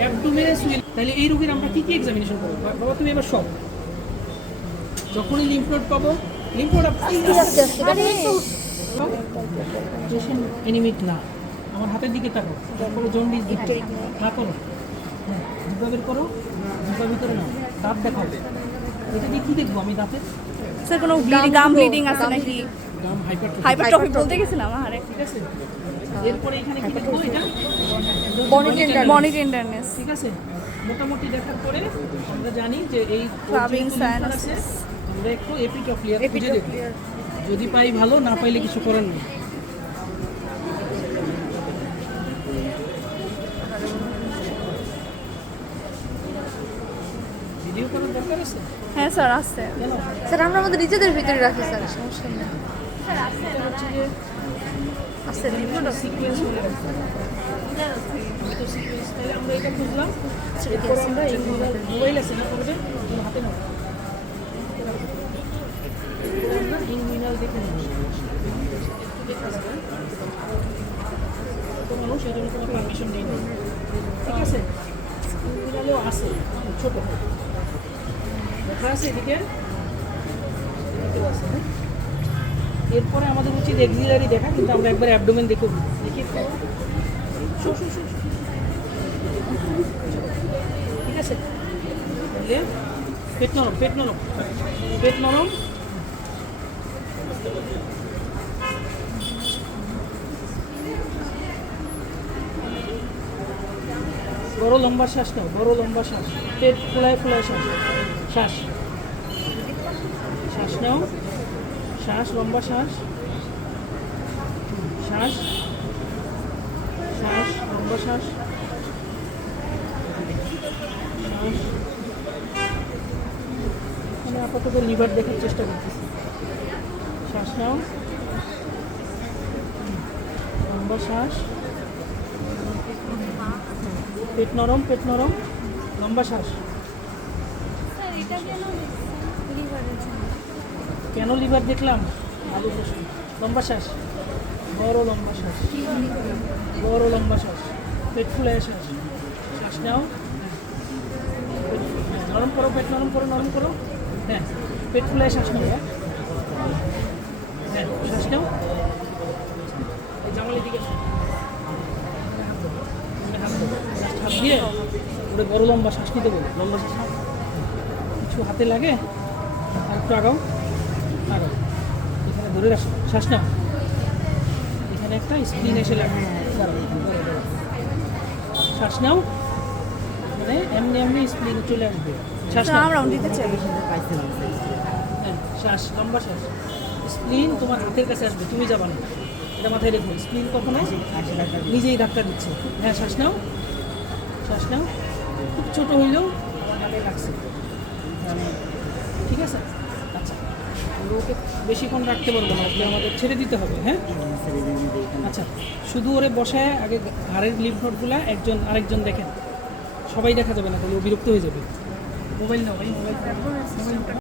অ্যাবডোমেনে সুইল, তাহলে এই রোগীর আমরা কি কি এক্সামিনেশন করবো? বাবা তুমি এবার সব, যখনই লিম্ফ নোড পাবো, লিম্ফ নোড এনিমিক না, আমার হাতের দিকে তাকাও, তারপরে জন্ডিস না করো, হ্যাঁ জিহ্বা বের করো, জিহ্বা ভিতরে নাও, দাঁত দেখাও। এটা দিয়ে কি দেখবো আমি দাঁতের? স্যার কোনো গাম ব্লিডিং আছে নাকি? গাম হাইপারট্রফি বলতে গেছিলাম আরে। ঠিক আছে, এরপরে এখানে কি দেখবো? এটা বনি টেন্ডারনেস। ঠিক আছে, মোটামুটি দেখার পরে আমরা জানি যে এই Clubbing আছে, sinuses। আমরা একটু এপিটক্লিয়ার খুঁজে দেখব, যদি পাই ভালো, না পাইলে কিছু করার নেই। ভিডিও করার দরকার আছে? হ্যাঁ স্যার আছে। কেন? স্যার আমরা আমাদের নিজেদের ভিতরে রাখি স্যার, সমস্যা নেই। এটা হচ্ছে যে আছে সিকোয়েন্স মনে রাখতে হবে। আমি তো সিকোয়েন্স, তাহলে আমরা এটা বুঝলাম। এরপর আমরা এই মোবাইল আছে না, করবে হাতে নাও, আমরা ইনমিনাল দেখে নেব। তো মানুষ এই জন্য কোনো পারমিশন নেই, ঠিক আছে? ইনমিনালেও আছে ছোট দেখা আছে, এদিকে আছে। এরপরে আমাদের উচিত এক্সিলারি দেখা, কিন্তু আমরা একবার অ্যাবডোমেন দেখে দেখি। ঠিক আছে, তাহলে পেট নরম, পেট নরম, পেট নরম, বড় লম্বা শ্বাস নাও, বড় লম্বা শ্বাস, পেট ফুলায় ফুলায় শ্বাস, শ্বাস শ্বাস নাও, শ্বাস লম্বা শ্বাস, শ্বাস শ্বাস লম্বা শ্বাস, শ্বাস। আমি আপাতত লিভার দেখার চেষ্টা করতেছি। শ্বাস নাও, লম্বা শ্বাস, পেট নরম, পেট নরম, লম্বা শ্বাস। কেন লিভার দেখলাম? ভালো প্রশ্ন। লম্বা শ্বাস, বড় লম্বা শ্বাস, বড় লম্বা শ্বাস, পেট ফুলে শ্বাস, শ্বাস নাও, নরম করো, পেট নরম করো, নরম করো, হ্যাঁ পেট ফুলে শ্বাস নাও, হ্যাঁ শ্বাস নাও। এই জামালের দিকে হাত দিয়ে ওটা বড় লম্বা শ্বাস নিতে বলো, লম্বা শ্বাস। কিছু হাতে লাগে, আর একটু আগাও, আগাও, এখানে ধরে রাখো, শ্বাস নাও। এখানে একটা স্প্লিন এসে লাগে, শ্বাস নাও, মানে এমনি এমনি স্প্লিন চলে আসবে। শ্বাস নাও, আমরা দিতে চাই। হ্যাঁ শ্বাস, লম্বা শ্বাস। স্প্লিন তোমার হাতের কাছে আসবে, তুমি যাবা না, এটা মাথায় রেখো। স্প্লিন কখনো নিজেই ধাক্কা দিচ্ছে। হ্যাঁ শ্বাস নাও, শ্বাস নাও, খুব ছোটো হইলেও গানে লাগছে, ঠিক আছে? আচ্ছা, আমরা ওকে বেশিক্ষণ রাখতে পারবো না, ওকে আমাদের ছেড়ে দিতে হবে। হ্যাঁ আচ্ছা, শুধু ওরে বসায় আগে ঘাড়ের লিম্ফ নোডগুলা একজন আরেকজন দেখেন, সবাই দেখা যাবে না, তাহলে ও বিরক্ত হয়ে যাবে। মোবাইল নাও ভাই, মোবাইল